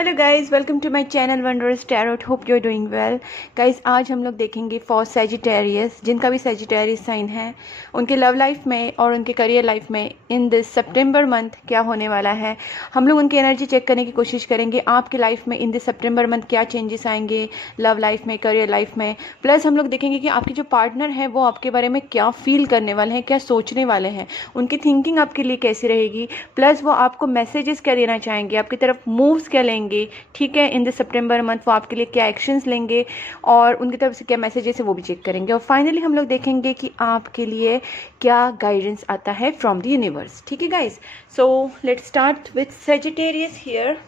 Hello guys, welcome to my channel Wondrous Tarot. Hope you are doing well. Guys, आज हम लोग देखेंगे for Sagittarius, जिनका भी सेजिटेरियस साइन है, उनके लव लाइफ में और उनके करियर लाइफ में इन दिस सितंबर मंथ क्या होने वाला है। हम लोग उनकी एनर्जी चेक करने की कोशिश करेंगे। आपके लाइफ में इन दिस सितंबर मंथ क्या चेंजेस आएंगे लव लाइफ में, करियर लाइफ में। प्लस हम लोग देखेंगे कि आपके जो पार्टनर है वो आपके बारे में क्या फील करने वाले हैं, क्या सोचने वाले हैं, उनकी थिंकिंग आपके लिए कैसी रहेगी। प्लस वो आपको मैसेजेस क्या देना चाहेंगे, आपकी तरफ मूव्स क्या लेंगे, ठीक है, इन दिस सितंबर मंथ वो आपके लिए क्या एक्शंस लेंगे और उनकी तरफ से क्या मैसेजेस है वो भी चेक करेंगे। और फाइनली हम लोग देखेंगे कि आपके लिए क्या गाइडेंस आता है फ्रॉम द यूनिवर्स। ठीक है guys, so let's start with Sagittarius here.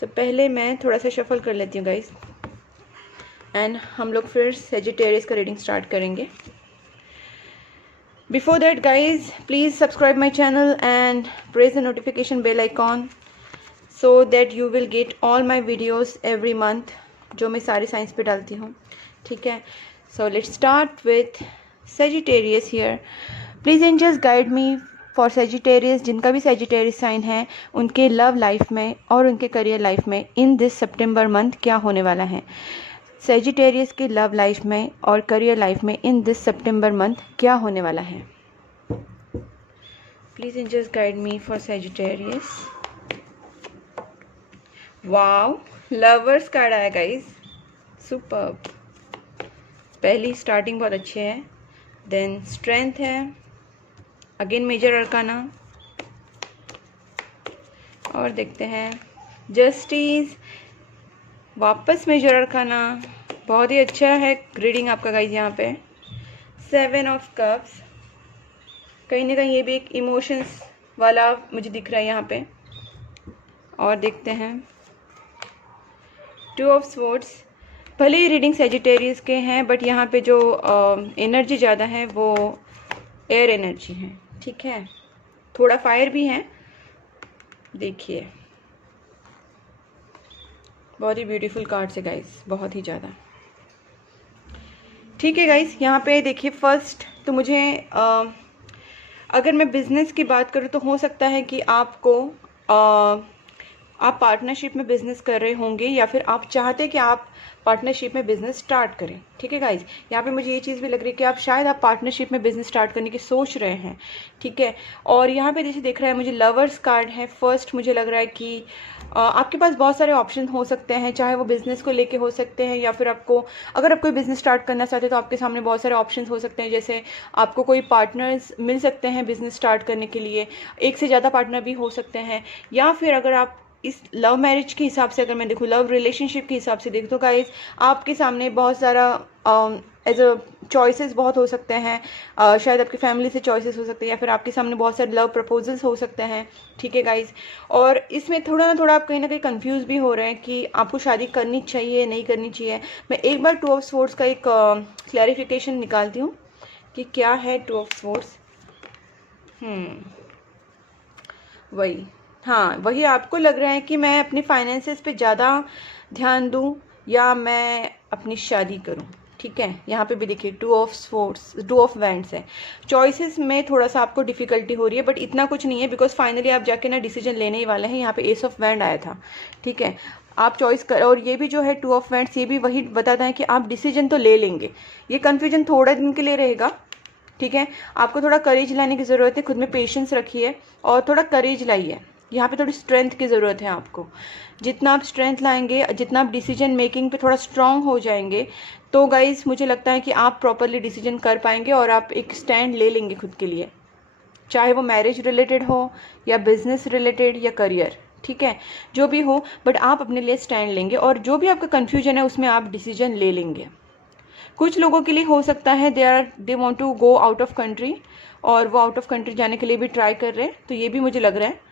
So पहले मैं थोड़ा सा शफल कर लेती हूँ गाइज, एंड हम लोग फिर सेजिटेरियस का रीडिंग स्टार्ट करेंगे। Before that guys, please subscribe my channel and press the notification bell icon so that you will get all my videos every month जो मैं सारी साइंस पे डालती हूँ। ठीक है, so let's start with Sagittarius here. Please angels guide me for Sagittarius, जिनका भी Sagittarius साइन है, उनके लव लाइफ में और उनके करियर लाइफ में इन दिस सितंबर मंथ क्या होने वाला है। सेजिटेरियस की लव लाइफ में और करियर लाइफ में इन दिस सितंबर मंथ क्या होने वाला है। Please angels guide me for Sagittarius. Wow, lovers card आया गाइस, सुपर्ब। पहली स्टार्टिंग बहुत अच्छे है, देन स्ट्रेंथ है, अगेन मेजर अरकाना, और देखते हैं जस्टिस, वापस मेजर अरकाना। बहुत ही अच्छा है रीडिंग आपका गाइज। यहाँ पे 7 ऑफ कप्स, कहीं ना कहीं ये भी एक इमोशंस वाला मुझे दिख रहा है यहाँ पे। और देखते हैं 2 ऑफ स्वॉर्ड्स। भले ही रीडिंग सेजिटेरियस के हैं बट यहाँ पे जो एनर्जी ज़्यादा है वो एयर एनर्जी है। ठीक है, थोड़ा फायर भी है। देखिए बहुत ही ब्यूटीफुल कार्ड्स है गाइस, बहुत ही ज़्यादा। ठीक है गाइस, यहाँ पे देखिए फर्स्ट तो मुझे अगर मैं बिज़नेस की बात करूँ तो हो सकता है कि आपको आप पार्टनरशिप में बिज़नेस कर रहे होंगे या फिर आप चाहते हैं कि आप पार्टनरशिप में बिज़नेस स्टार्ट करें। ठीक है गाइज, यहाँ पे मुझे ये चीज़ भी लग रही है कि आप शायद आप पार्टनरशिप में बिज़नेस स्टार्ट करने की सोच रहे हैं। ठीक है, और यहाँ पे जैसे देख रहा है मुझे लवर्स कार्ड है। फर्स्ट मुझे लग रहा है कि आपके पास बहुत सारे ऑप्शन हो सकते हैं, चाहे वो बिज़नेस को लेके हो सकते हैं या फिर आपको अगर आप कोई बिज़नेस स्टार्ट करना चाहते हैं तो आपके सामने बहुत सारे ऑप्शन हो सकते हैं। जैसे आपको कोई पार्टनर्स मिल सकते हैं बिज़नेस स्टार्ट करने के लिए, एक से ज़्यादा पार्टनर भी हो सकते हैं, या फिर अगर आप इस लव मैरिज के हिसाब से अगर मैं देखूँ, लव रिलेशनशिप के हिसाब से देखूँ तो गाइज आपके सामने बहुत सारा एज अ चॉइसेस बहुत हो सकते हैं। शायद आपकी फैमिली से चॉइसेस हो सकते हैं या फिर आपके सामने बहुत सारे लव प्रपोजल्स हो सकते हैं। ठीक है गाइज, और इसमें थोड़ा ना थोड़ा आप कहीं ना कहीं कंफ्यूज भी हो रहे हैं कि आपको शादी करनी चाहिए नहीं करनी चाहिए। मैं एक बार 2 ऑफ स्वॉर्ड्स का एक क्लैरिफिकेशन निकालती हूँ कि क्या है 2 ऑफ स्वॉर्ड्स। वही, हाँ वही आपको लग रहा है कि मैं अपनी फाइनेंसेस पे ज़्यादा ध्यान दूँ या मैं अपनी शादी करूँ। ठीक है, यहाँ पे भी देखिए 2 ऑफ स्वॉर्ड्स, 2 ऑफ वैंड्स है। चॉइसेस में थोड़ा सा आपको डिफिकल्टी हो रही है बट इतना कुछ नहीं है, बिकॉज फाइनली आप जाके ना डिसीजन लेने ही वाले हैं। यहाँ पे एस ऑफ वैंड आया था। ठीक है, आप चॉइस कर, और ये भी जो है 2 ऑफ वैंड्स ये भी वही बताता है कि आप डिसीजन तो ले लेंगे। ये कन्फ्यूजन थोड़ा दिन के लिए रहेगा। ठीक है, आपको थोड़ा करेज लाने की ज़रूरत है, खुद में पेशेंस रखिए और थोड़ा करेज लाइए। यहाँ पे थोड़ी स्ट्रेंथ की ज़रूरत है आपको। जितना आप स्ट्रेंथ लाएंगे, जितना आप डिसीजन मेकिंग पे थोड़ा स्ट्रांग हो जाएंगे तो गाइज मुझे लगता है कि आप प्रॉपरली डिसीजन कर पाएंगे और आप एक स्टैंड ले लेंगे खुद के लिए, चाहे वो मैरिज रिलेटेड हो या बिजनेस रिलेटेड या करियर। ठीक है, जो भी हो बट आप अपने लिए स्टैंड लेंगे और जो भी आपका कन्फ्यूजन है उसमें आप डिसीजन ले लेंगे। कुछ लोगों के लिए हो सकता है they want to go out of country और वो आउट ऑफ कंट्री जाने के लिए भी ट्राई कर रहे हैं, तो ये भी मुझे लग रहा है।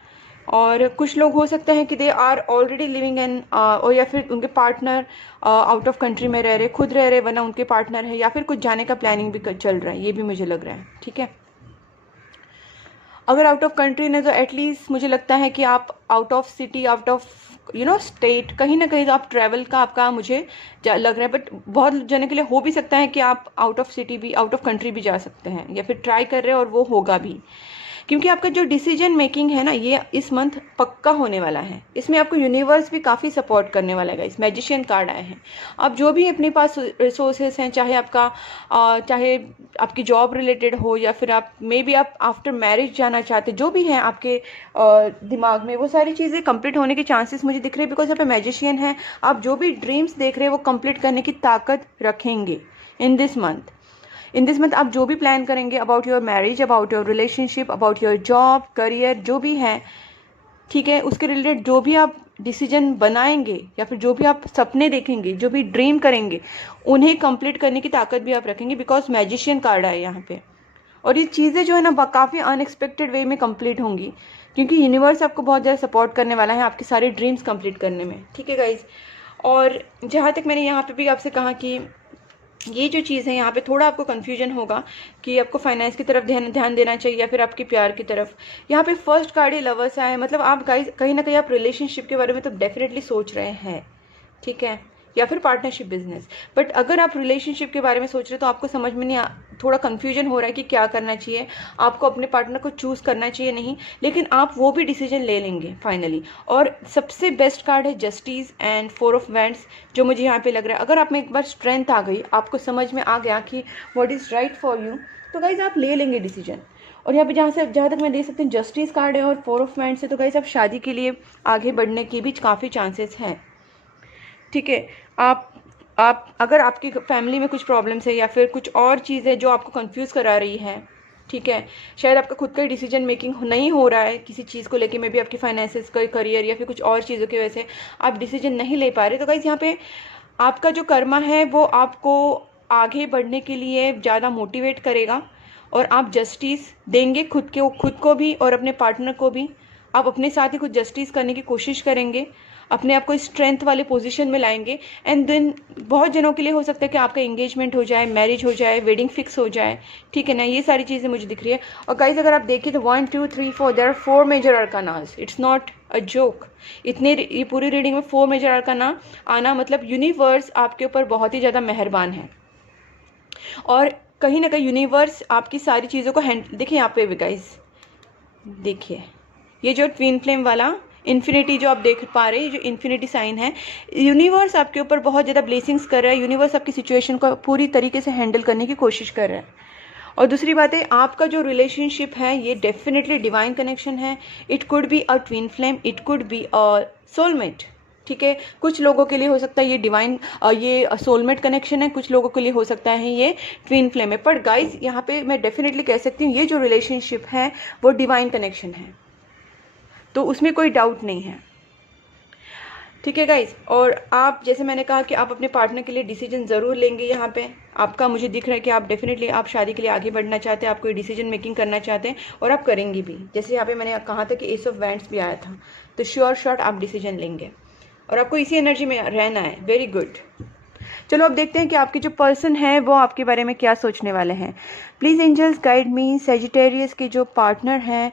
और कुछ लोग हो सकता है कि they are already living in, और या फिर उनके पार्टनर आउट ऑफ कंट्री में रह रहे, खुद रह रहे वरना उनके पार्टनर है, या फिर कुछ जाने का प्लानिंग भी चल रहा है, ये भी मुझे लग रहा है। ठीक है, अगर आउट ऑफ कंट्री ने तो एटलीस्ट मुझे लगता है कि आप out of city, out of state, कहीं ना कहीं तो आप ट्रैवल का आपका मुझे लग रहा है। बट बहुत जने के लिए हो भी सकता है कि आप आउट ऑफ सिटी भी, आउट ऑफ कंट्री भी जा सकते हैं या फिर ट्राई कर रहे हैं और वो होगा भी। क्योंकि आपका जो डिसीजन मेकिंग है ना, ये इस मंथ पक्का होने वाला है। इसमें आपको यूनिवर्स भी काफ़ी सपोर्ट करने वाला है। इस मैजिशियन कार्ड आए हैं। आप जो भी अपने पास रिसोर्सेज हैं, चाहे आपकी जॉब रिलेटेड हो या फिर आप मे बी आप आफ्टर मैरिज जाना चाहते, जो भी हैं आपके दिमाग में, वो सारी चीज़ें कंप्लीट होने के चांसेस मुझे दिख रहे हैं। बिकॉज यहाँ पे मैजिशियन है, आप जो भी ड्रीम्स देख रहे हैं वो कंप्लीट करने की ताकत रखेंगे इन दिस मंथ। आप जो भी प्लान करेंगे about your marriage, about your relationship, about your job, career, जो भी है, ठीक है, उसके रिलेटेड जो भी आप डिसीजन बनाएंगे या फिर जो भी आप सपने देखेंगे, जो भी ड्रीम करेंगे, उन्हें कंप्लीट करने की ताकत भी आप रखेंगे। बिकॉज मैजिशियन कार्ड है यहाँ पे। और ये चीज़ें जो है ना काफ़ी अनएक्सपेक्टेड वे में कंप्लीट होंगी, क्योंकि यूनिवर्स आपको बहुत ज़्यादा सपोर्ट करने वाला है आपके सारे ड्रीम्स कंप्लीट करने में। ठीक है गाइज। और जहाँ तक मैंने यहाँ पे भी आपसे कहा कि ये जो चीज़ है, यहाँ पे थोड़ा आपको कन्फ्यूजन होगा कि आपको फाइनेंस की तरफ ध्यान देना चाहिए या फिर आपके प्यार की तरफ। यहाँ पे फर्स्ट कार्ड ही लवर्स आया है, मतलब आप गाइस कहीं ना कहीं आप रिलेशनशिप के बारे में तो डेफिनेटली सोच रहे हैं, ठीक है, या फिर पार्टनरशिप बिजनेस। बट अगर आप रिलेशनशिप के बारे में सोच रहे हैं तो आपको समझ में नहीं थोड़ा कन्फ्यूजन हो रहा है कि क्या करना चाहिए, आपको अपने पार्टनर को चूज़ करना चाहिए नहीं, लेकिन आप वो भी डिसीजन ले लेंगे फाइनली। और सबसे बेस्ट कार्ड है जस्टिस एंड 4 ऑफ वैंड्स, जो मुझे यहाँ पे लग रहा है। अगर आप में एक बार स्ट्रेंथ आ गई, आपको समझ में आ गया कि what is right for you, तो गाइज आप ले लेंगे डिसीजन। और यहाँ पे जहाँ तक मैं देख सकती हूँ जस्टिस कार्ड है और 4 ऑफ वैंड्स है, तो गाइज आप शादी के लिए आगे बढ़ने की भी काफ़ी चांसेस हैं। ठीक है। आप अगर आपकी फैमिली में कुछ प्रॉब्लम्स है या फिर कुछ और चीज़ है जो आपको कंफ्यूज करा रही है, ठीक है, शायद आपका खुद का डिसीजन मेकिंग नहीं हो रहा है किसी चीज़ को लेके, मे बी आपकी फाइनेंसेस का करियर या फिर कुछ और चीज़ों की वजह से आप डिसीजन नहीं ले पा रहे, तो गाइस यहाँ पे आपका जो कर्मा है वो आपको आगे बढ़ने के लिए ज़्यादा मोटिवेट करेगा। और आप जस्टिस देंगे खुद को भी और अपने पार्टनर को भी। आप अपने साथ ही कुछ जस्टिस करने की कोशिश करेंगे, अपने आप को स्ट्रेंथ वाले पोजीशन में लाएंगे। एंड देन बहुत जनों के लिए हो सकता है कि आपका एंगेजमेंट हो जाए, मैरिज हो जाए, वेडिंग फिक्स हो जाए, ठीक है ना। ये सारी चीज़ें मुझे दिख रही है। और गाइस अगर आप देखिए तो 1 2 3 4 there are 4 major arcanas, it's not a joke. ये पूरी रीडिंग में 4 मेजर अरकाना आना मतलब यूनिवर्स आपके ऊपर बहुत ही ज़्यादा मेहरबान है। और कहीं ना कहीं यूनिवर्स आपकी सारी चीज़ों को देखिए यहाँ पे भी गाइस, देखिए ये जो ट्विन फ्लेम वाला इन्फिनिटी जो आप देख पा रहे हैं, जो इन्फिनिटी साइन है, यूनिवर्स आपके ऊपर बहुत ज़्यादा ब्लेसिंग्स कर रहा है। यूनिवर्स आपकी सिचुएशन को पूरी तरीके से हैंडल करने की कोशिश कर रहा है। और दूसरी बात है, आपका जो रिलेशनशिप है ये डेफिनेटली डिवाइन कनेक्शन है। It could be a twin flame, it could be a soulmate, ठीक है। कुछ लोगों के लिए हो सकता है ये सोलमेट कनेक्शन है, कुछ लोगों के लिए हो सकता है ये ट्विन फ्लेम है। पर गाइज यहाँ पे मैं डेफिनेटली कह सकती हूँ ये जो रिलेशनशिप है वो डिवाइन कनेक्शन है, तो उसमें कोई डाउट नहीं है, ठीक है गाइज। और आप जैसे मैंने कहा कि आप अपने पार्टनर के लिए डिसीजन ज़रूर लेंगे। यहाँ पे आपका मुझे दिख रहा है कि आप डेफिनेटली आप शादी के लिए आगे बढ़ना चाहते हैं, आप कोई डिसीजन मेकिंग करना चाहते हैं और आप करेंगे भी। जैसे यहाँ पे मैंने कहा था कि एस ऑफ वैंड्स भी आया था, तो श्योर शॉट आप डिसीजन लेंगे और आपको इसी एनर्जी में रहना है। Very good. चलो अब देखते हैं कि आपके जो पर्सन है वो आपके बारे में क्या सोचने वाले हैं। Please angels guide me, Sagittarius के जो पार्टनर हैं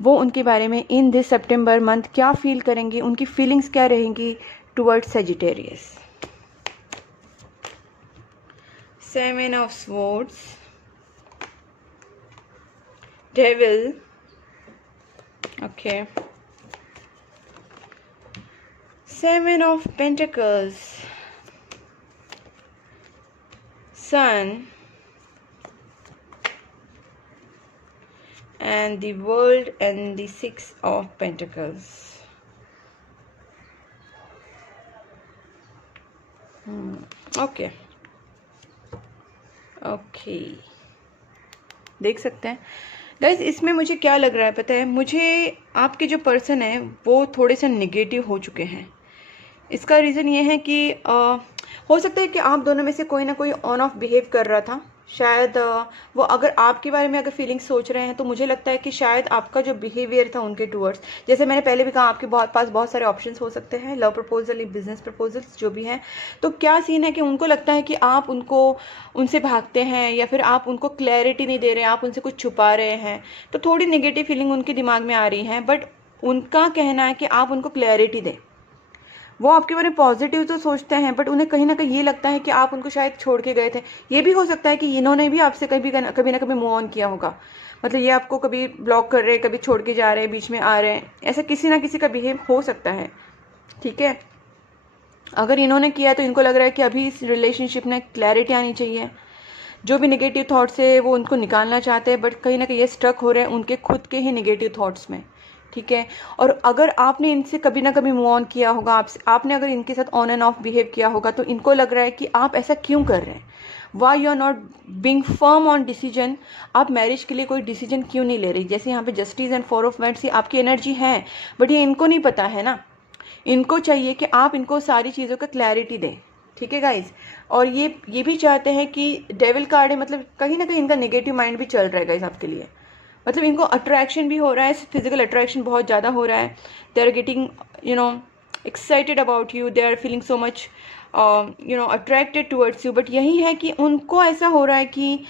वो उनके बारे में इन दिस सितंबर मंथ क्या फील करेंगे, उनकी फीलिंग्स क्या रहेंगी towards Sagittarius. 7 of swords, devil, okay, 7 of pentacles, sun and the world and the 6 of pentacles. Okay देख सकते हैं गाइज। इसमें मुझे क्या लग रहा है पता है, मुझे आपके जो पर्सन है वो थोड़े से नेगेटिव हो चुके हैं। इसका रीज़न ये है कि हो सकता है कि आप दोनों में से कोई ना कोई ऑन ऑफ बिहेव कर रहा था। शायद वो अगर आपके बारे में अगर फीलिंग्स सोच रहे हैं तो मुझे लगता है कि शायद आपका जो बिहेवियर था उनके टूवर्ड्स, जैसे मैंने पहले भी कहा, आपके पास बहुत सारे ऑप्शंस हो सकते हैं, लव प्रपोजल, बिजनेस प्रपोजल्स जो भी हैं। तो क्या सीन है कि उनको लगता है कि आप उनसे भागते हैं या फिर आप उनको क्लैरिटी नहीं दे रहे हैं, आप उनसे कुछ छुपा रहे हैं, तो थोड़ी नेगेटिव फीलिंग उनके दिमाग में आ रही है। बट उनका कहना है कि आप उनको क्लैरिटी दें, वो आपके बारे में पॉजिटिव तो सोचते हैं, बट उन्हें कहीं ना कहीं ये लगता है कि आप उनको शायद छोड़ के गए थे। ये भी हो सकता है कि इन्होंने भी आपसे कभी ना कभी मूव ऑन किया होगा। मतलब ये आपको कभी ब्लॉक कर रहे हैं, कभी छोड़ के जा रहे हैं, बीच में आ रहे हैं, ऐसा किसी ना किसी का बिहेव हो सकता है। ठीक है, अगर इन्होंने किया तो इनको लग रहा है कि अभी इस रिलेशनशिप में क्लैरिटी आनी चाहिए। जो भी नेगेटिव थॉट्स है वो उनको निकालना चाहते हैं, बट कहीं ना कहीं ये स्ट्रक हो रहे हैं उनके खुद के ही नेगेटिव थॉट्स में। ठीक है, और अगर आपने इनसे कभी ना कभी मूव ऑन किया होगा, आपने अगर इनके साथ ऑन एंड ऑफ बिहेव किया होगा, तो इनको लग रहा है कि आप ऐसा क्यों कर रहे हैं, why you are not being firm on decision. आप मैरिज के लिए कोई डिसीजन क्यों नहीं ले रही। जैसे यहाँ पे जस्टिस एंड 4 ऑफ वांड्स, आपकी एनर्जी है, बट ये इनको नहीं पता है ना। इनको चाहिए कि आप इनको सारी चीज़ों का क्लैरिटी दें। ठीक है गाइज, और ये भी चाहते हैं कि डेविल कार्ड है, मतलब कहीं ना कहीं इनका नेगेटिव माइंड भी चल रहा है गाइज आपके लिए। मतलब इनको अट्रैक्शन भी हो रहा है, फिजिकल अट्रैक्शन बहुत ज़्यादा हो रहा है। They are getting excited about you, they are feeling so much attracted towards you. But यही है कि उनको ऐसा हो रहा है कि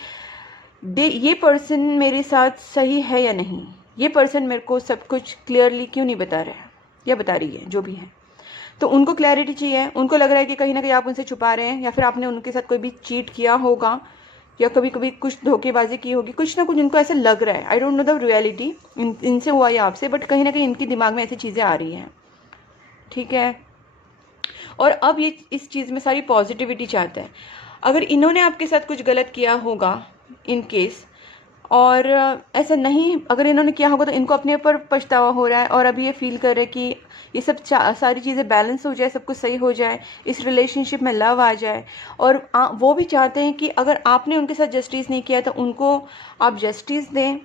ये पर्सन मेरे साथ सही है या नहीं, ये पर्सन मेरे को सब कुछ क्लियरली क्यों नहीं बता रहा है या बता रही है, जो भी है। तो उनको क्लैरिटी चाहिए। उनको लग रहा है कि कहीं ना कहीं आप उनसे छुपा रहे हैं, या फिर आपने उनके साथ कोई भी चीट किया होगा, या कभी कभी कुछ धोखेबाजी की होगी, कुछ ना कुछ इनको ऐसा लग रहा है। I don't know the reality इनसे हुआ या आपसे, बट कहीं ना कहीं इनके दिमाग में ऐसी चीज़ें आ रही हैं। ठीक है, और अब ये इस चीज़ में सारी पॉजिटिविटी चाहते हैं। अगर इन्होंने आपके साथ कुछ गलत किया होगा इन केस, और ऐसा नहीं अगर इन्होंने किया होगा, तो इनको अपने ऊपर पछतावा हो रहा है, और अभी ये फील कर रहे हैं कि ये सब सारी चीज़ें बैलेंस हो जाए, सब कुछ सही हो जाए, इस रिलेशनशिप में लव आ जाए। और वो भी चाहते हैं कि अगर आपने उनके साथ जस्टिस नहीं किया तो उनको आप जस्टिस दें।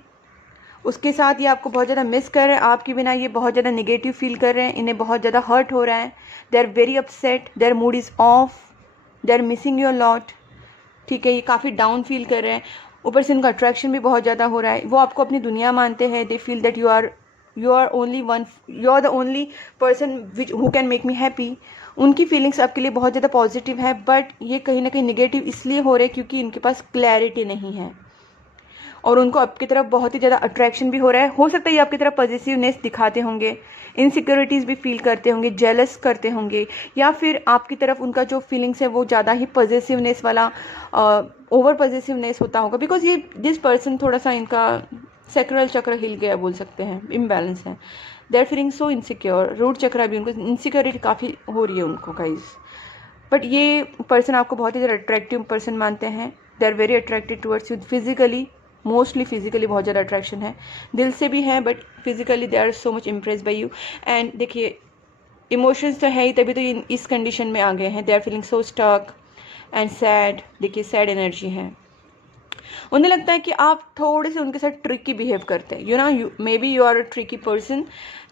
उसके साथ ये आपको बहुत ज़्यादा मिस कर रहे हैं, आपके बिना ये बहुत ज़्यादा निगेटिव फील कर रहे हैं, इन्हें बहुत ज़्यादा हर्ट हो रहा है। They are very upset, their mood is off, they are missing your lot. ठीक है, ये काफ़ी डाउन फील कर रहे हैं। ऊपर से उनका अट्रैक्शन भी बहुत ज़्यादा हो रहा है। वो आपको अपनी दुनिया मानते हैं। They feel that you are the only person who can make me happy. उनकी फीलिंग्स आपके लिए बहुत ज़्यादा पॉजिटिव है, बट ये कहीं ना कहीं निगेटिव इसलिए हो रहे हैं क्योंकि इनके पास क्लैरिटी नहीं है, और उनको आपकी तरफ बहुत ही ज़्यादा अट्रैक्शन भी हो रहा है। हो सकता है ये आपकी तरफ पॉजिटिवनेस दिखाते होंगे, इनसिक्योरिटीज़ भी फील करते होंगे, जेलस करते होंगे, या फिर आपकी तरफ उनका जो फीलिंग्स है वो ज़्यादा ही पॉजिटिवनेस वाला ओवर पॉजिटिवनेस होता होगा। बिकॉज ये दिस पर्सन थोड़ा सा इनका सैक्रल चक्र हिल गया बोल सकते हैं, इम्बैलेंस है। They are feeling so insecure. Root chakra भी उनको इनसिक्योरिटी काफ़ी हो रही है उनको गाइज। बट ये पर्सन आपको बहुत ही ज़्यादा अट्रैक्टिव पर्सन मानते हैं। They are very attracted towards you physically, mostly physically बहुत ज़्यादा अट्रैक्शन है, दिल से भी है, but physically they are so much impress by you. And देखिए इमोशंस तो है ही, तभी तो ये इस कंडीशन में आ गए हैं। They are feeling so stuck and sad. देखिए सैड एनर्जी है। उन्हें लगता है कि आप थोड़े से उनके साथ ट्रिकी बिहेव करते हैं। Maybe you are a tricky person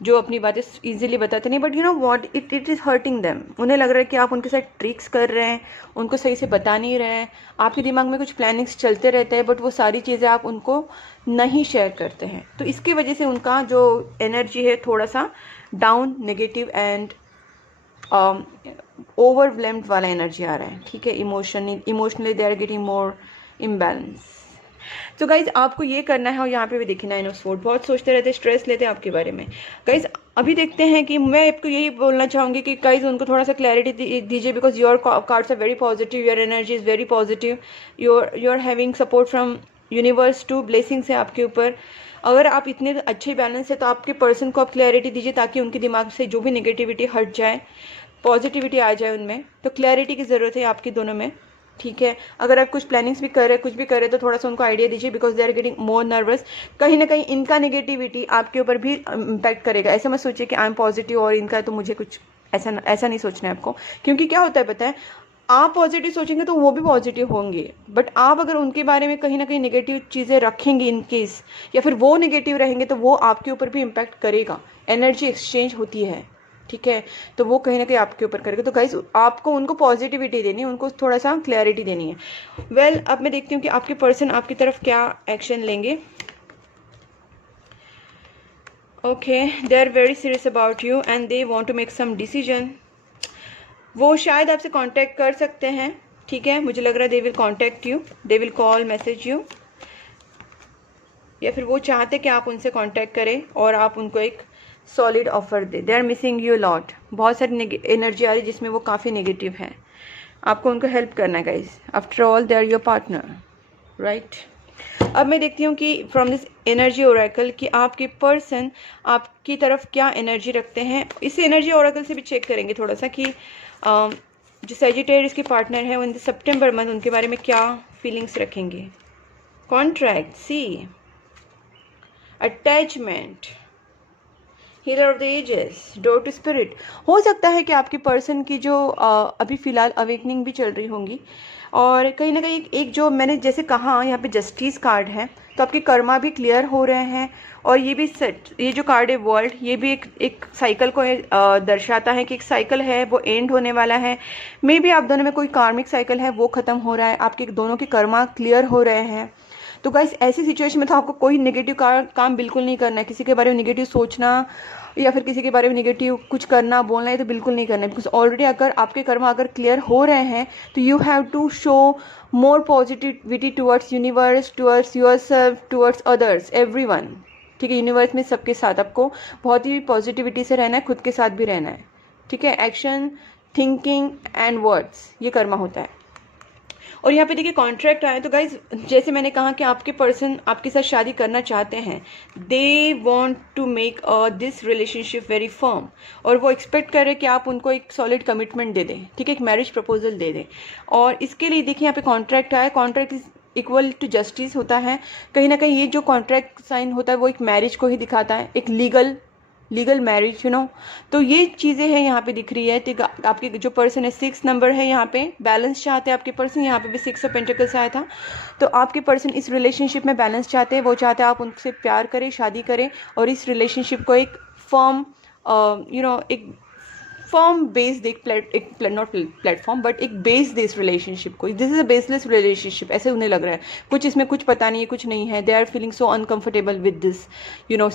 जो अपनी बातें इजीली बताते नहीं, but you know what, it is hurting them. उन्हें लग रहा है कि आप उनके साथ ट्रिक्स कर रहे हैं, उनको सही से बता नहीं रहे हैं। आपके दिमाग में कुछ प्लानिंग्स चलते रहते हैं, बट वो सारी चीज़ें आप उनको नहीं शेयर करते हैं। तो इसकी वजह से उनका जो एनर्जी है थोड़ा सा डाउन, नेगेटिव एंड ओवरवेल्म्ड वाला एनर्जी आ रहा है। ठीक है, emotionally they are getting more imbalance. तो गाइज आपको ये करना है, और यहाँ पे भी देखिए 9 ऑफ स्वॉर्ड, बहुत सोचते रहते हैं, स्ट्रेस लेते हैं आपके बारे में। गाइज अभी देखते हैं कि मैं आपको यही बोलना चाहूँगी कि गाइज उनको थोड़ा सा क्लैरिटी दीजिए, because your cards are very positive, your energy is very positive, you are having support from universe too, blessings है आपके ऊपर। अगर आप इतने अच्छे बैलेंस है तो आपके पर्सन को आप क्लैरिटी दीजिए, ताकि उनके दिमाग से जो भी नेगेटिविटी हट जाए, पॉजिटिविटी आ जाए उनमें। तो क्लैरिटी की ज़रूरत है आपकी दोनों में। ठीक है, अगर आप कुछ प्लानिंग्स भी कर रहे हैं, कुछ भी कर रहे हैं, तो थोड़ा सा उनको आइडिया दीजिए, because they are getting more nervous. कहीं ना कहीं इनका नेगेटिविटी आपके ऊपर भी इम्पैक्ट करेगा। ऐसा मत सोचिए कि आई एम पॉजिटिव और इनका तो मुझे कुछ ऐसा नहीं सोचना है आपको। क्योंकि क्या होता है पता है, आप पॉजिटिव सोचेंगे तो वो भी पॉजिटिव होंगे, बट आप अगर उनके बारे में कहीं ना कहीं नेगेटिव चीज़ें रखेंगे इन केस, या फिर वो नेगेटिव रहेंगे, तो वो आपके ऊपर भी इम्पैक्ट करेगा। एनर्जी एक्सचेंज होती है। ठीक है, तो वो कहीं ना कहीं आपके ऊपर करेगा। तो गाइस आपको उनको पॉजिटिविटी देनी है, उनको थोड़ा सा क्लैरिटी देनी है। वेल, अब मैं देखती हूँ कि आपके पर्सन आपकी तरफ क्या एक्शन लेंगे। Okay, they are very serious about you and they want to make some decision. वो शायद आपसे कांटेक्ट कर सकते हैं। ठीक है, मुझे लग रहा है they will contact you, they will call, message you, या फिर वो चाहते कि आप उनसे कांटेक्ट करें और आप उनको एक सॉलिड ऑफर दे। They are missing you lot. बहुत सारी एनर्जी आ रही है जिसमें वो काफ़ी नेगेटिव है, आपको उनको हेल्प करना है guys. After all they are your partner, right. अब मैं देखती हूँ कि फ्रॉम दिस एनर्जी ओरेकल कि आपके पर्सन आपकी तरफ क्या एनर्जी रखते हैं। इस एनर्जी ओरेकल से भी चेक करेंगे थोड़ा सा कि जो सेजिटेरियस के पार्टनर है इन सितंबर मंथ उनके बारे में क्या फीलिंग्स रखेंगे। Contract, see, attachment, healer of the ages, door to spirit. हो सकता है कि आपके पर्सन की जो अभी फ़िलहाल अवेकनिंग भी चल रही होंगी, और कहीं ना कहीं एक जो मैंने जैसे कहा यहाँ पे जस्टिस कार्ड है, तो आपके कर्मा भी क्लियर हो रहे हैं। और ये भी सेट, ये जो कार्ड है वर्ल्ड, ये भी एक साइकिल को दर्शाता है कि एक साइकिल है वो एंड होने वाला है। मे बी आप दोनों में कोई कार्मिक साइकिल है वो ख़त्म हो रहा है, आपके दोनों के कर्मा क्लियर हो रहे हैं। तो गाइस ऐसी सिचुएशन में तो आपको कोई नेगेटिव काम बिल्कुल नहीं करना है। किसी के बारे में नेगेटिव सोचना या फिर किसी के बारे में नेगेटिव कुछ करना बोलना है तो बिल्कुल नहीं करना है। बिकॉज ऑलरेडी अगर आपके कर्म अगर क्लियर हो रहे हैं तो you have to show more positivity towards universe, towards yourself, towards others, everyone. ठीक है, यूनिवर्स में सबके साथ आपको बहुत ही पॉजिटिविटी से रहना है, खुद के साथ भी रहना है। ठीक है, एक्शन, थिंकिंग एंड वर्ड्स, ये कर्मा होता है। और यहाँ पे देखिए कॉन्ट्रैक्ट आया, तो गाइज जैसे मैंने कहा कि आपके पर्सन आपके साथ शादी करना चाहते हैं। They want to make this relationship very firm, और वो एक्सपेक्ट कर रहे हैं कि आप उनको एक सॉलिड कमिटमेंट दे दें। ठीक है, एक मैरिज प्रपोजल दे दें। और इसके लिए देखिए यहाँ पे कॉन्ट्रैक्ट आया, contract is equal to justice होता है। कहीं ना कहीं ये जो कॉन्ट्रैक्ट साइन होता है वो एक मैरिज को ही दिखाता है, एक लीगल मैरिज, यू नो। तो ये चीज़ें हैं यहाँ पे दिख रही है। तो आपके जो पर्सन है 6 नंबर है, यहाँ पे बैलेंस चाहते हैं आपके पर्सन। यहाँ पे भी 6 ऑफ पेंटिकल्स आया था। तो आपके पर्सन इस रिलेशनशिप में बैलेंस चाहते हैं, वो चाहते हैं आप उनसे प्यार करें, शादी करें, और इस रिलेशनशिप को एक फर्म एक firm based not platform but एक बेस दे इस रिलेशनशिप को। This is a baseless relationship, ऐसे उन्हें लग रहा है। कुछ इसमें कुछ पता नहीं है, कुछ नहीं है। They are feeling so uncomfortable with this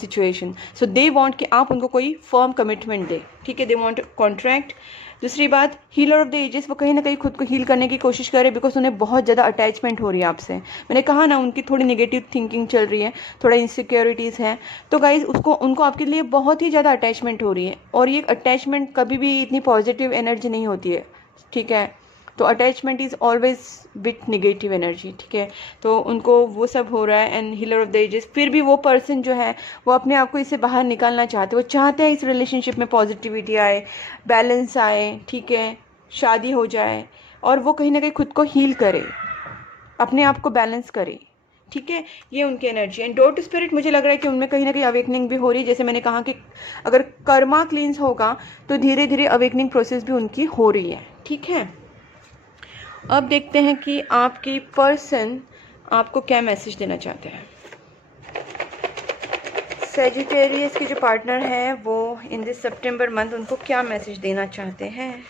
situation. So they want कि आप उनको कोई फर्म कमिटमेंट दे। ठीक है, दे वांट कॉन्ट्रैक्ट। दूसरी बात, हीलर ऑफ द एजेस, वो कहीं ना कहीं खुद को हील करने की कोशिश कर रहे हैं बिकॉज उन्हें बहुत ज़्यादा अटैचमेंट हो रही है आपसे। मैंने कहा ना, उनकी थोड़ी नेगेटिव थिंकिंग चल रही है, थोड़ा इनसिक्योरिटीज़ हैं। तो गाइज उनको आपके लिए बहुत ही ज़्यादा अटैचमेंट हो रही है, और ये अटैचमेंट कभी भी इतनी पॉजिटिव एनर्जी नहीं होती है। ठीक है, तो attachment is always with negative energy. ठीक है, तो उनको वो सब हो रहा है। And healer of the ages, फिर भी वो पर्सन जो है वो अपने आप को इससे बाहर निकालना चाहते हैं। वो चाहते हैं इस रिलेशनशिप में पॉजिटिविटी आए, बैलेंस आए, ठीक है, शादी हो जाए, और वो कहीं ना कहीं खुद को हील करे, अपने आप को बैलेंस करे। ठीक है, ये उनकी एनर्जी है। डोर टू स्पिरिट, मुझे लग रहा है कि उनमें कहीं ना कहीं अवेकनिंग भी हो रही है। जैसे मैंने कहा कि अगर कर्मा क्लींस होगा तो धीरे धीरे अवेकनिंग प्रोसेस भी उनकी हो रही है। ठीक है, अब देखते हैं कि आपकी पर्सन आपको क्या मैसेज देना चाहते हैं। सेजिटेरियस के जो पार्टनर हैं वो इन दिस सितंबर मंथ उनको क्या मैसेज देना चाहते हैं।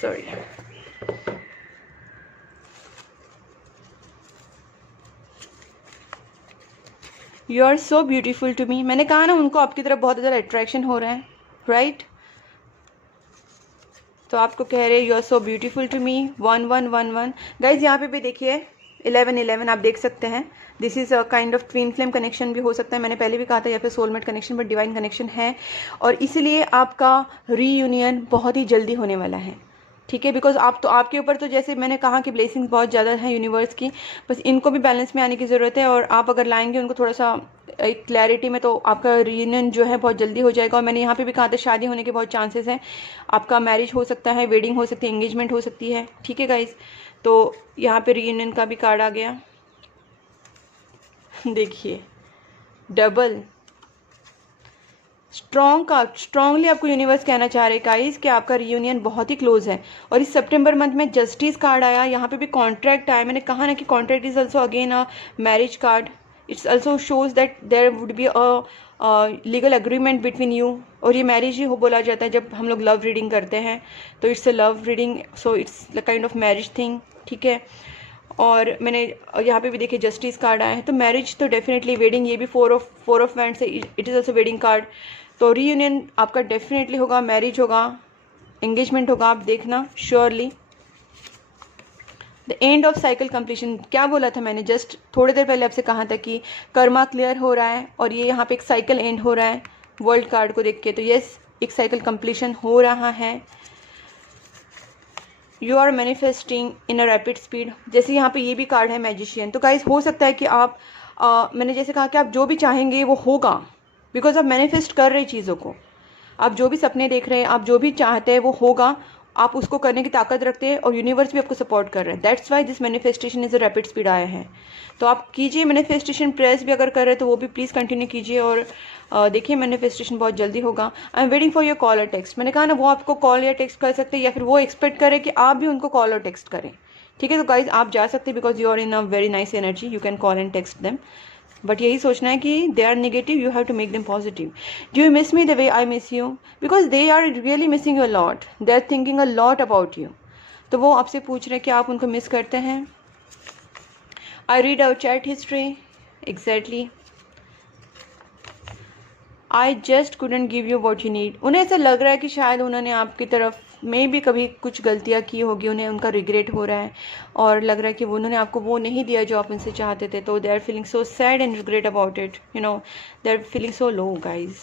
Sorry, you are so beautiful to me. मैंने कहा ना, उनको आपकी तरफ बहुत ज़्यादा अट्रैक्शन हो रहा है, राइट। तो आपको कह रहे हैं you are so beautiful to me. 1111 guys, यहाँ पे भी देखिए 1111 आप देख सकते हैं। This is a kind of twin flame connection भी हो सकता है, मैंने पहले भी कहा था, या फिर soulmate connection, but divine connection है। और इसलिए आपका रीयूनियन बहुत ही जल्दी होने वाला है। ठीक है, बिकॉज आपके ऊपर तो जैसे मैंने कहा कि ब्लेसिंग्स बहुत ज़्यादा हैं यूनिवर्स की, बस इनको भी बैलेंस में आने की ज़रूरत है। और आप अगर लाएंगे उनको थोड़ा सा एक क्लैरिटी में, तो आपका रीयूनियन जो है बहुत जल्दी हो जाएगा। और मैंने यहाँ पे भी कहा था शादी होने के बहुत चांसेस हैं। आपका मैरिज हो सकता है, वेडिंग हो सकती है, एंगेजमेंट हो सकती है। ठीक है गाइज, तो यहाँ पे रीयूनियन का भी कार्ड आ गया। देखिए डबल स्ट्रॉन्गली आपको यूनिवर्स कहना चाह रहे गाइस कि आपका रियूनियन बहुत ही क्लोज है। और इस सितंबर मंथ में जस्टिस कार्ड आया, यहाँ पे भी कॉन्ट्रैक्ट आया। मैंने कहा ना कि contract is also again a marriage card. It's also shows that there would be a legal agreement between you. और ये मैरिज ही हो बोला जाता है जब हम लोग लव रीडिंग करते हैं, तो it's a love reading, so it's kind of marriage thing. ठीक है, और मैंने यहाँ पे भी देखिए जस्टिस कार्ड आया है, तो मैरिज तो डेफिनेटली, वेडिंग ये भी फोर ऑफ वैंड्स है, it is also wedding card. तो रीयूनियन आपका डेफिनेटली होगा, मैरिज होगा, एंगेजमेंट होगा, आप देखना surely. The end of cycle completion, क्या बोला था मैंने जस्ट थोड़ी देर पहले आपसे कहा था कि कर्मा क्लियर हो रहा है और ये यहाँ पे एक साइकिल एंड हो रहा है वर्ल्ड कार्ड को देख के, तो यस एक साइकिल कंप्लीशन हो रहा है। You are manifesting in a rapid speed, जैसे यहाँ पे ये भी कार्ड है मैजिशियन, तो गाइज हो सकता है कि आप मैंने जैसे कहा कि आप जो भी चाहेंगे वो होगा, बिकॉज आप मैनिफेस्ट कर रहे चीज़ों को, आप जो भी सपने देख रहे हैं, आप जो भी चाहते हैं वो होगा, आप उसको करने की ताकत रखते हैं और यूनिवर्स भी आपको सपोर्ट कर रहा है। That's why this manifestation is a rapid speed आया है। तो आप कीजिए मैनिफेस्टेशन, प्रेस भी अगर कर रहे हैं तो वो भी प्लीज़ कंटिन्यू कीजिए और देखिए मैनिफेस्टेशन बहुत जल्दी होगा। I am waiting for your call और टेक्स्ट, मैंने कहा ना वो आपको कॉल या टेक्स्ट कर सकते हैं या फिर वो एक्सपेक्ट करें कि आप भी उनको कॉल और टेक्स्ट करें, ठीक है। तो गाइज आप जा सकते हैं because you are in a very nice energy, you can call and text them, but यही सोचना है कि they are negative, you have to make them positive. Do you miss me the way I miss you, because they are really missing you lot, they are thinking a lot about you. तो वो आपसे पूछ रहे हैं कि आप उनको miss करते हैं। I read our chat history, exactly I just couldn't give you what you need. उन्हें ऐसा लग रहा है कि शायद उन्होंने आपकी तरफ में भी कभी कुछ गलतियाँ की होगी, उन्हें उनका रिग्रेट हो रहा है और लग रहा है कि उन्होंने आपको वो नहीं दिया जो आप उनसे चाहते थे, तो they are feeling so sad and regret about it, you know, they are feeling so low guys.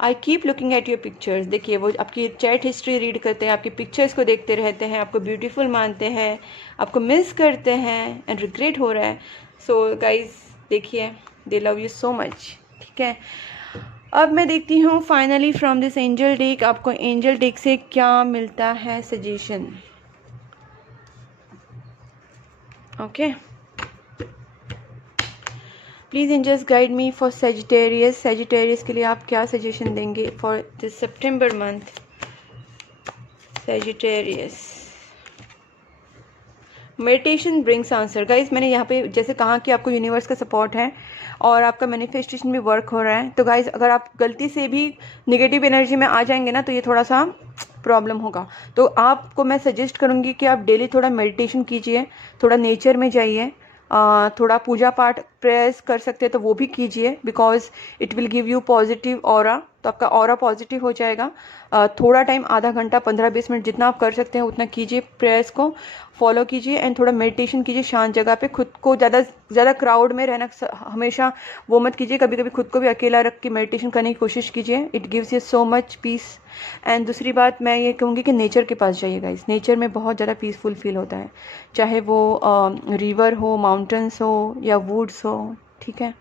I keep looking at your pictures, देखिए वो आपकी चैट हिस्ट्री रीड करते हैं, आपकी पिक्चर्स को देखते रहते हैं, आपको ब्यूटीफुल मानते हैं, आपको मिस करते हैं एंड रिग्रेट हो रहा है। सो गाइज देखिए they love you so much, ठीक है। अब मैं देखती हूँ finally from this angel deck आपको एंजल डेक से क्या मिलता है suggestion. Okay, please angels guide me for Sagittarius, Sagittarius के लिए आप क्या सजेशन देंगे for this September month. Sagittarius, meditation brings answer. Guys मैंने यहाँ पे जैसे कहा कि आपको यूनिवर्स का सपोर्ट है और आपका मैनिफेस्टेशन भी वर्क हो रहा है, तो गाइज अगर आप गलती से भी नेगेटिव एनर्जी में आ जाएंगे ना तो ये थोड़ा सा प्रॉब्लम होगा। तो आपको मैं सजेस्ट करूँगी कि आप डेली थोड़ा मेडिटेशन कीजिए, थोड़ा नेचर में जाइए, थोड़ा पूजा पाठ प्रेयर्स कर सकते हैं तो वो भी कीजिए, because it will give you positive aura, तो आपका ऑरा पॉजिटिव हो जाएगा। थोड़ा टाइम, आधा घंटा, 15-20 मिनट जितना आप कर सकते हैं उतना कीजिए, प्रेयर्स को फॉलो कीजिए एंड थोड़ा मेडिटेशन कीजिए शांत जगह पे। खुद को ज़्यादा क्राउड में रहना हमेशा वो मत कीजिए, कभी कभी खुद को भी अकेला रख के मेडिटेशन करने की कोशिश कीजिए, it gives you so much peace. And दूसरी बात मैं ये कहूँगी कि नेचर के पास जाइए गाइस, नेचर में बहुत ज़्यादा पीसफुल फील होता है, चाहे वो रिवर हो, माउंटेन्स हो या वुड्स हो, ठीक है।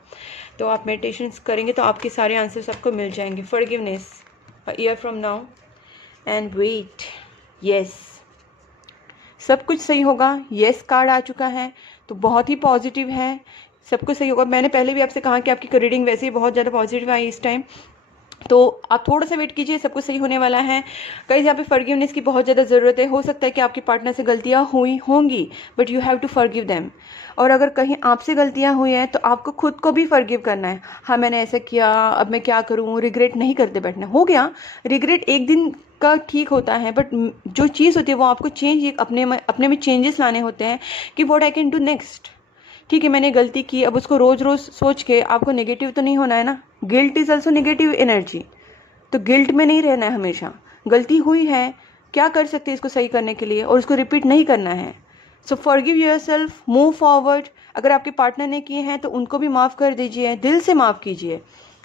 तो आप मेडिटेशन करेंगे तो आपके सारे आंसर्स आपको मिल जाएंगे। Forgiveness, a year from now and wait, yes सब कुछ सही होगा। यस कार्ड आ चुका है तो बहुत ही पॉजिटिव है, सब कुछ सही होगा। मैंने पहले भी आपसे कहा कि आपकी रीडिंग वैसे ही बहुत ज़्यादा पॉजिटिव आई इस टाइम, तो आप थोड़ा सा वेट कीजिए, सब कुछ सही होने वाला है। गाइस यहाँ पे फॉरगिवनेस की बहुत ज़्यादा ज़रूरत है। हो सकता है कि आपके पार्टनर से गलतियाँ हुई होंगी but you have to forgive them, और अगर कहीं आपसे गलतियाँ हुई हैं तो आपको खुद को भी फॉरगिव करना है। हाँ मैंने ऐसा किया, अब मैं क्या करूँ, रिग्रेट नहीं करते बैठना। हो गया रिग्रेट, एक दिन का ठीक होता है, बट जो चीज़ होती है वो आपको चेंज, अपने में चेंजेस लाने होते हैं कि what I can do next. ठीक है मैंने गलती की, अब उसको रोज़ रोज़ सोच के आपको नेगेटिव तो नहीं होना है ना। Guilt is also negative energy, तो गिल्ट में नहीं रहना है हमेशा। गलती हुई है, क्या कर सकते हैं इसको सही करने के लिए, और उसको रिपीट नहीं करना है। सो फॉरगिव योरसेल्फ, मूव फॉरवर्ड। अगर आपके पार्टनर ने किए हैं तो उनको भी माफ़ कर दीजिए, दिल से माफ़ कीजिए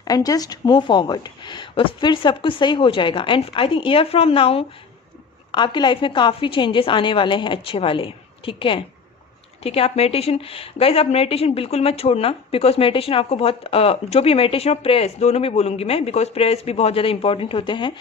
एंड जस्ट मूव फॉरवर्ड, बस फिर सब कुछ सही हो जाएगा। And I think year from now आपकी लाइफ में काफ़ी चेंजेस आने वाले हैं, अच्छे वाले, ठीक है। ठीक है, आप मेडिटेशन, गाइज आप मेडिटेशन बिल्कुल मत छोड़ना, बिकॉज मेडिटेशन आपको बहुत जो भी मेडिटेशन और प्रेयर्स दोनों भी बोलूँगी मैं, बिकॉज प्रेयर्स भी बहुत ज़्यादा इंपॉर्टेंट होते हैं।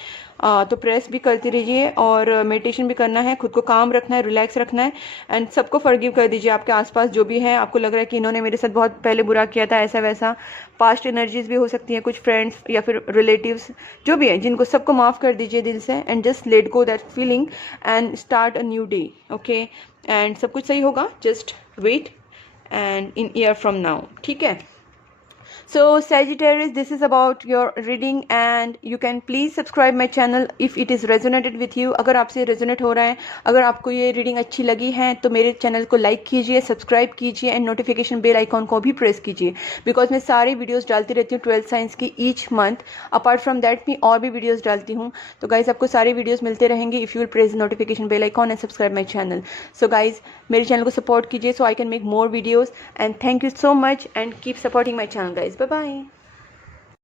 तो प्रेयर्स भी करते रहिए और मेडिटेशन भी करना है, खुद को काम रखना है, रिलैक्स रखना है एंड सबको फॉरगिव कर दीजिए। आपके आसपास जो भी है, आपको लग रहा है कि इन्होंने मेरे साथ बहुत पहले बुरा किया था, ऐसा वैसा, पास्ट एनर्जीज भी हो सकती हैं, कुछ फ्रेंड्स या फिर रिलेटिव्स जो भी हैं, जिनको सबको माफ़ कर दीजिए दिल से and just let go that feeling and start a new day, okay. And सब कुछ सही होगा, just wait and in year from now, ठीक है। So Sagittarius, this is about your reading and you can please subscribe my channel if it is resonated with you. अगर आपसे resonate हो रहा है, अगर आपको ये रीडिंग अच्छी लगी है तो मेरे चैनल को लाइक कीजिए, सब्सक्राइब कीजिए एंड नोटिफिकेशन बेल आइकॉन को भी प्रेस कीजिए, बिकॉज मैं सारी वीडियोस डालती रहती हूँ 12th साइंस की each month. Apart from that मैं और भी वीडियोस डालती हूँ. तो गाइज आपको सारी वीडियोस मिलते रहेंगे if you will press notification bell icon and subscribe my channel. So guys मेरे चैनल को सपोर्ट कीजिए so I can make more videos and thank you so much and keep supporting my channel guys. Bye bye.